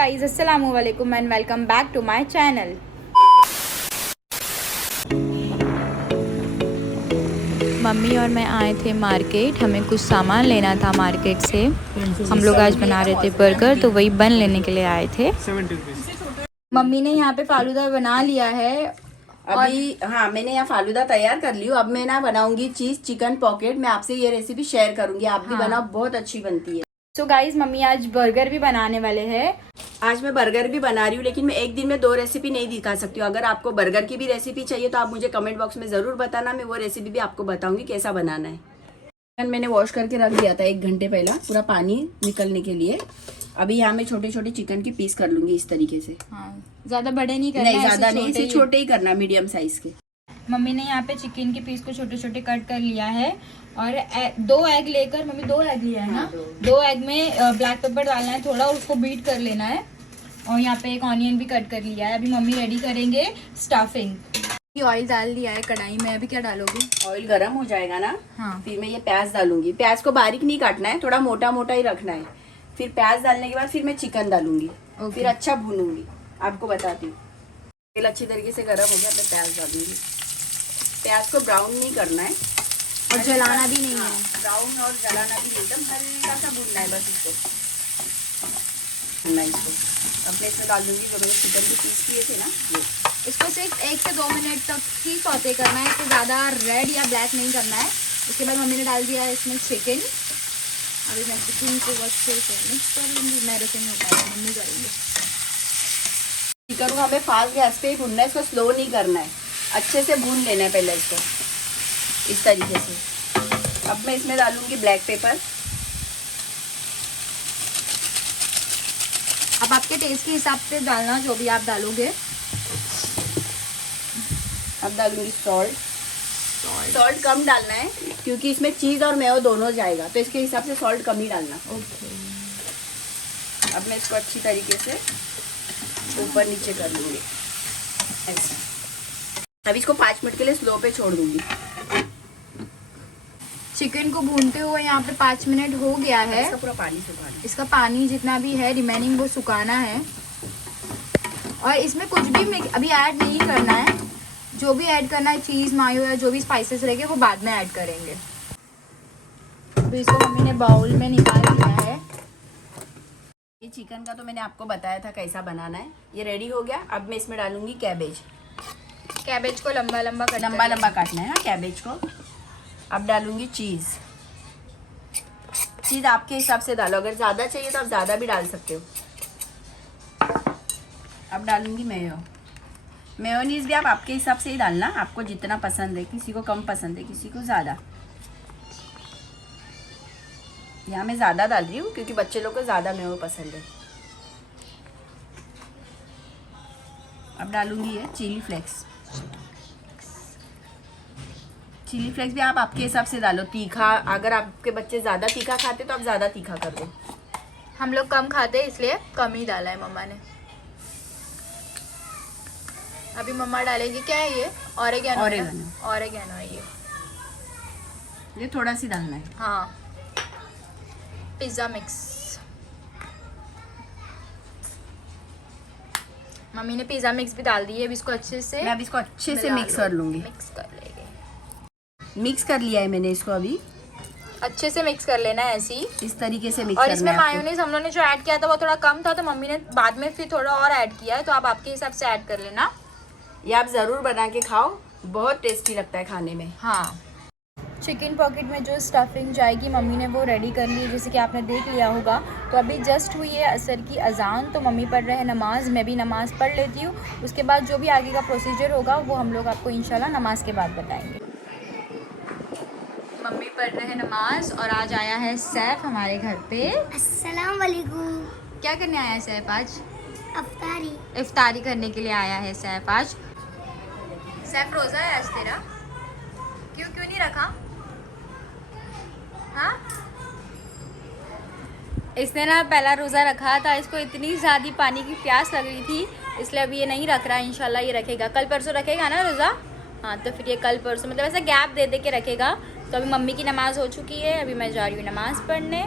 Guys, अस्सलामु अलैकुम and welcome back to my channel. Mummy और मैं आए थे मार्केट, हमें कुछ सामान लेना था मार्केट से। हम लोग आज बना रहे थे बर्गर, तो वही बन लेने के लिए आए थे। मम्मी ने यहाँ पे फालूदा बना लिया है अभी। हाँ, मैंने यहाँ फालूदा तैयार कर ली हूँ। अब मैं ना बनाऊंगी चीज चिकन पॉकेट। मैं आपसे ये रेसिपी शेयर करूंगी, आप भी बनाओ, बहुत अच्छी बनती है। सो गाइस, मम्मी आज बर्गर भी बनाने वाले हैं। आज मैं बर्गर भी बना रही हूँ, लेकिन मैं एक दिन में 2 रेसिपी नहीं दिखा सकती हूँ। अगर आपको बर्गर की भी रेसिपी चाहिए तो आप मुझे कमेंट बॉक्स में जरूर बताना, मैं वो रेसिपी भी आपको बताऊंगी कैसा बनाना है। चिकन मैंने वॉश करके रख दिया था 1 घंटे पहले, पूरा पानी निकलने के लिए। अभी यहाँ मैं छोटे छोटे चिकन की पीस कर लूंगी इस तरीके से। हाँ, ज्यादा बड़े नहीं करना, नहीं ज्यादा नहीं, इसे छोटे ही करना, मीडियम साइज के। मम्मी ने यहाँ पे चिकन के पीस को छोटे छोटे कट कर लिया है और 2 एग लेकर, मम्मी 2 एग लिया है ना, 2 एग में ब्लैक पेपर डालना है थोड़ा, उसको बीट कर लेना है। और यहाँ पे एक ऑनियन भी कट कर लिया है। अभी मम्मी रेडी करेंगे स्टफिंग। ऑयल डाल दिया है कढ़ाई में, अभी क्या डालोगी? ऑयल गर्म हो जाएगा ना, हाँ। फिर मैं ये प्याज डालूंगी। प्याज को बारीक नहीं काटना है, थोड़ा मोटा मोटा ही रखना है। फिर प्याज डालने के बाद फिर मैं चिकन डालूंगी, फिर अच्छा भूनूंगी। आपको बताती हूँ। तेल अच्छी तरीके से गर्म हो गया, मैं प्याज डालूंगी। प्याज को ब्राउन नहीं करना है और जलाना भी नहीं है। ब्राउन और जलाना भी नहीं, एकदम हल्का सा भूनना है बस इसको। अब मैं इसमें डाल दूंगी जो मैंने चिकन के पीस किए थे ना, ये। इसको सिर्फ 1 से 2 मिनट तक ही सौते करना है, इसको ज़्यादा रेड या ब्लैक नहीं करना है। उसके बाद मम्मी ने डाल दिया है इसमें चिकन। अभी मैं चिकन को अच्छे से मिक्स कर लूँगी। मेरे से नहीं होता है, मम्मी करेंगे। चिकन को हमें फास्ट गैस पे ही भूनना है, इसको स्लो नहीं करना है, अच्छे से भून लेना है पहले इसको इस तरीके से। अब मैं इसमें डालूंगी ब्लैक पेपर। अब आपके टेस्ट के हिसाब से डालना, जो भी आप डालोगे। अब डालूंगी सॉल्ट। सॉल्ट कम डालना है क्योंकि इसमें चीज़ और मेयो दोनों जाएगा, तो इसके हिसाब से सॉल्ट कम ही डालना। ओके। अब मैं इसको अच्छी तरीके से ऊपर नीचे कर लूँगी ऐसा। अब इसको 5 मिनट के लिए स्लो पे छोड़ दूंगी। चिकन को भूनते हुए यहाँ पे 5 मिनट हो गया है। इसका पूरा पानी सुखाना, इसका पानी जितना भी है रिमेनिंग वो सुखाना है। और इसमें कुछ भी अभी ऐड नहीं करना है। जो भी ऐड करना है, चीज़, मायो या जो भी स्पाइसेस रहेंगे वो बाद में ऐड करेंगे। तो इसको मम्मी ने बाउल में निकाल दिया है। ये चिकन का तो मैंने आपको बताया था कैसा बनाना है। ये रेडी हो गया। अब मैं इसमें डालूंगी कैबेज। कैबेज को लंबा लंबा काटना है ना कैबेज को। अब डालूंगी चीज़। चीज़ आपके हिसाब से डालो, अगर ज़्यादा चाहिए तो आप ज़्यादा भी डाल सकते हो। अब डालूंगी मेयो। मेयोनीज भी आप आपके हिसाब से ही डालना, आपको जितना पसंद है। किसी को कम पसंद है, किसी को ज़्यादा। यहाँ मैं ज़्यादा डाल रही हूँ क्योंकि बच्चे लोग को ज़्यादा मेयो पसंद है। अब डालूंगी ये चिली फ्लेक्स। चिली फ्लेक्स भी आप आपके हिसाब से डालो, तीखा। अगर आपके बच्चे ज़्यादा तीखा खाते तो आप ज़्यादा तीखा कर दो। हम लोग कम खाते हैं इसलिए कम ही डाला है मम्मा ने। अभी मम्मा डालेंगे, क्या है ये? ऑरेगेनो है ये थोड़ा सी डालना है। हाँ, पिज़्ज़ा मिक्स। मम्मी ने पिज़्ज़ा मिक्स भी डाल दी है। अभी इसको अच्छे से, मैं अब इसको अच्छे से मिक्स कर लूँगी। मिक्स कर लेंगे। मिक्स कर लिया है मैंने इसको, अभी अच्छे से मिक्स कर लेना है ऐसे ही, इस तरीके से मिक्स और करना इसमें है आपको। मायोनीज हम लोगों ने जो ऐड किया था वो थोड़ा कम था, तो मम्मी ने बाद में फिर थोड़ा और ऐड किया है, तो आप आपके हिसाब से ऐड कर लेना। ये आप ज़रूर बना के खाओ, बहुत टेस्टी लगता है खाने में। हाँ, चिकन पॉकेट में जो स्टफिंग जाएगी मम्मी ने वो रेडी कर ली है, जैसे कि आपने देख लिया होगा। तो अभी जस्ट हुई है असर की अजान, तो मम्मी पढ़ रहे हैं नमाज, मैं भी नमाज़ पढ़ लेती हूँ। उसके बाद जो भी आगे का प्रोसीजर होगा वो हम लोग आपको इंशाल्लाह नमाज के बाद बताएंगे। मम्मी पढ़ रहे हैं नमाज और आज आया है सैफ हमारे घर पे। अस्सलाम वालेकुम। क्या करने आया है सैफ आज? इफ्तारी करने के लिए आया है सैफ आज। सैफ, रोज़ा है आज तेरा? क्यों नहीं रखा? हाँ, इसने ना पहला रोज़ा रखा था, इसको इतनी ज़्यादा पानी की प्यास लग रही थी, इसलिए अभी ये नहीं रख रहा। इंशाल्लाह ये रखेगा, कल परसों रखेगा ना रोज़ा। हाँ, तो फिर ये कल परसों मतलब ऐसा गैप दे के रखेगा। तो अभी मम्मी की नमाज़ हो चुकी है, अभी मैं जा रही हूँ नमाज़ पढ़ने।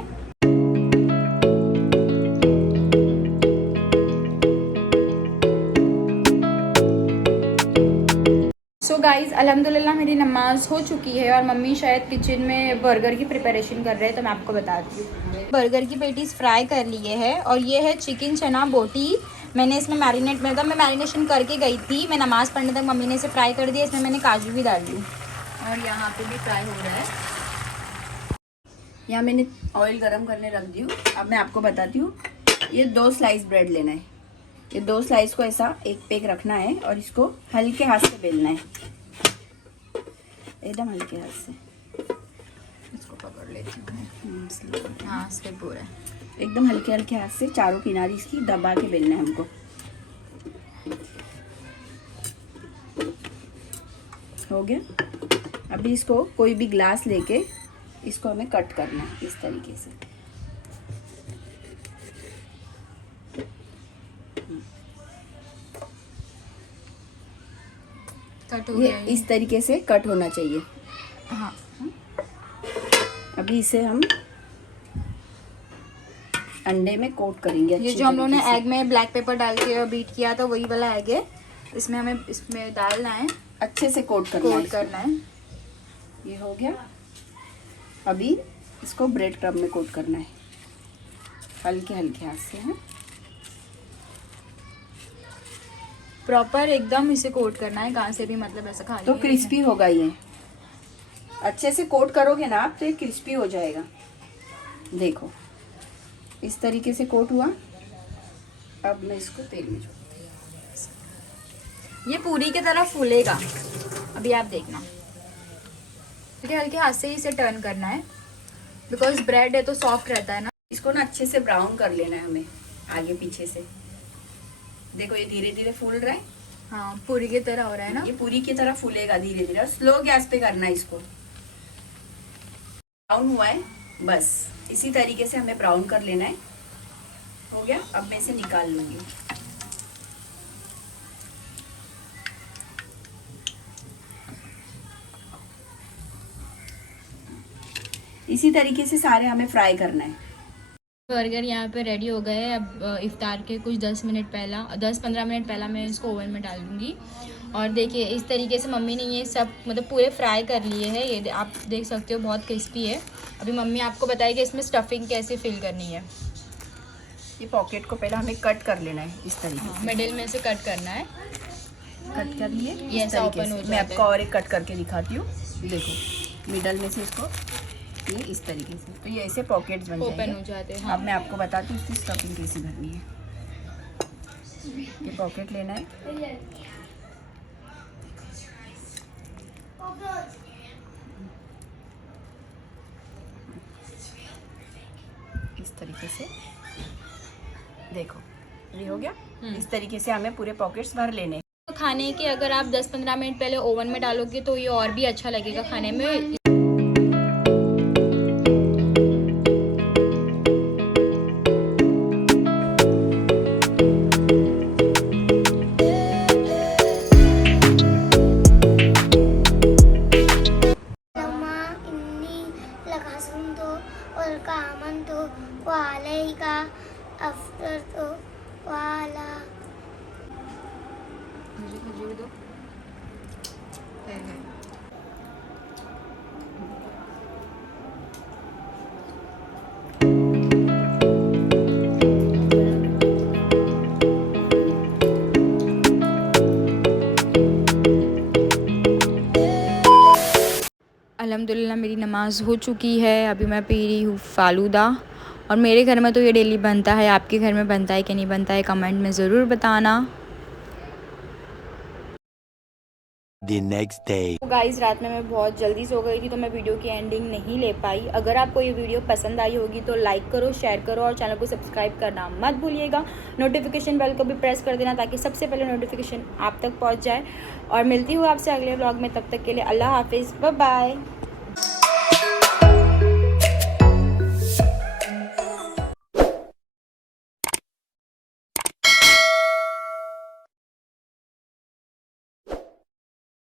गाइस अल्हम्दुलिल्लाह मेरी नमाज़ हो चुकी है और मम्मी शायद किचन में बर्गर की प्रिपरेशन कर रहे हैं, तो मैं आपको बताती हूँ। बर्गर की पेटीज फ्राई कर लिए है और ये है चिकन चना बोटी। मैंने इसमें मैरिनेट में मैं मैरिनेशन करके गई थी, मैं नमाज़ पढ़ने तक मम्मी ने इसे फ्राई कर दिया। इसमें मैंने काजू भी डाल दी और यहाँ पे भी फ्राई हो रहा है। यहाँ मैंने ऑयल गरम करने रख दी हूँ। अब मैं आपको बताती हूँ, ये 2 स्लाइस ब्रेड लेना है। ये 2 स्लाइस को ऐसा एक पेक रखना है और इसको हल्के हाथ से बेलना है, एकदम हल्के हाथ से। इसको पकड़ लेती हूँ। हाँ स्लिप हो रहा है। एकदम हल्के हल्के हाथ से चारों किनारे इसकी दबा के बेलना है हमको। हो गया। अभी इसको कोई भी ग्लास लेके इसको हमें कट करना है इस तरीके से। कट हो ये गया इस तरीके से कट होना चाहिए। हाँ अभी इसे हम अंडे में कोट करेंगे। ये जो हम लोगों ने एग में ब्लैक पेपर डाल के बीट किया था वही वाला एग है। इसमें हमें इसमें डालना है, अच्छे से कोट करना है। ये हो गया। अभी इसको ब्रेड क्रम्ब में कोट करना है हल्के हल्के हाथ से। है प्रॉपर एकदम इसे कोट करना है, कहाँ से भी मतलब ऐसा खाली तो क्रिस्पी होगा। ये अच्छे से कोट करोगे ना आप तो ये क्रिस्पी हो जाएगा। देखो इस तरीके से कोट हुआ। अब मैं इसको तेल में छोड़ती हूँ। ये पूरी की तरह फूलेगा। अभी आप देखना, ठीक है। हल्के हाथ से ही इसे टर्न करना है बिकॉज ब्रेड है तो सॉफ्ट रहता है ना। इसको ना अच्छे से ब्राउन कर लेना है हमें आगे पीछे से। देखो ये धीरे धीरे फूल रहा है। हाँ पूरी की तरह हो रहा है ना। ये पूरी की तरह फूलेगा धीरे धीरे और स्लो गैस पे करना है इसको। ब्राउन हुआ है, बस इसी तरीके से हमें ब्राउन कर लेना है। हो गया। अब मैं इसे निकाल लूंगी। इसी तरीके से सारे हमें फ्राई करना है। बर्गर यहाँ पे रेडी हो गए। अब इफ्तार के कुछ 10-15 मिनट पहला मैं इसको ओवन में डाल दूँगी। और देखिए इस तरीके से मम्मी ने ये सब मतलब पूरे फ्राई कर लिए हैं। ये आप देख सकते हो बहुत क्रिस्पी है। अभी मम्मी आपको बताएगी इसमें स्टफिंग कैसे फिल करनी है। ये पॉकेट को पहले हमें कट कर लेना है इस तरीके से। मिडिल में से कट करना है। कट कर लिए ये इस ऐसा तरीके open से। हो मैं जाता आपको है। और एक कट करके दिखाती हूँ। देखो मिडल में से इसको ये इस तरीके से, तो ये ऐसे पॉकेट्स बन ओपन जाएंगे। हो जाते हैं। हाँ। अब मैं आपको बताती हूँ इसकी स्टफिंग कैसी भरनी है। ये पॉकेट लेना है, इस तरीके से। देखो ये हो गया। इस तरीके से हमें पूरे पॉकेट्स भर लेने। तो खाने के अगर आप 10-15 मिनट पहले ओवन में डालोगे तो ये और भी अच्छा लगेगा खाने में। लम्मा इन्नी लखासुन तो और कामन तो वाले का अफ्तर तो वाला। खजूर दो। अल्हम्दुलिल्लाह मेरी नमाज़ हो चुकी है। अभी मैं पी रही हूँ फालूदा। और मेरे घर में तो ये डेली बनता है। आपके घर में बनता है कि नहीं बनता है कमेंट में ज़रूर बताना। The next day. तो गाइस रात में मैं बहुत जल्दी सो गई थी तो मैं वीडियो की एंडिंग नहीं ले पाई। अगर आपको ये वीडियो पसंद आई होगी तो लाइक करो, शेयर करो और चैनल को सब्सक्राइब करना मत भूलिएगा। नोटिफिकेशन बेल को भी प्रेस कर देना ताकि सबसे पहले नोटिफिकेशन आप तक पहुंच जाए। और मिलती हूँ आपसे अगले व्लॉग में। तब तक के लिए अल्लाह हाफिज़, बाय बाय।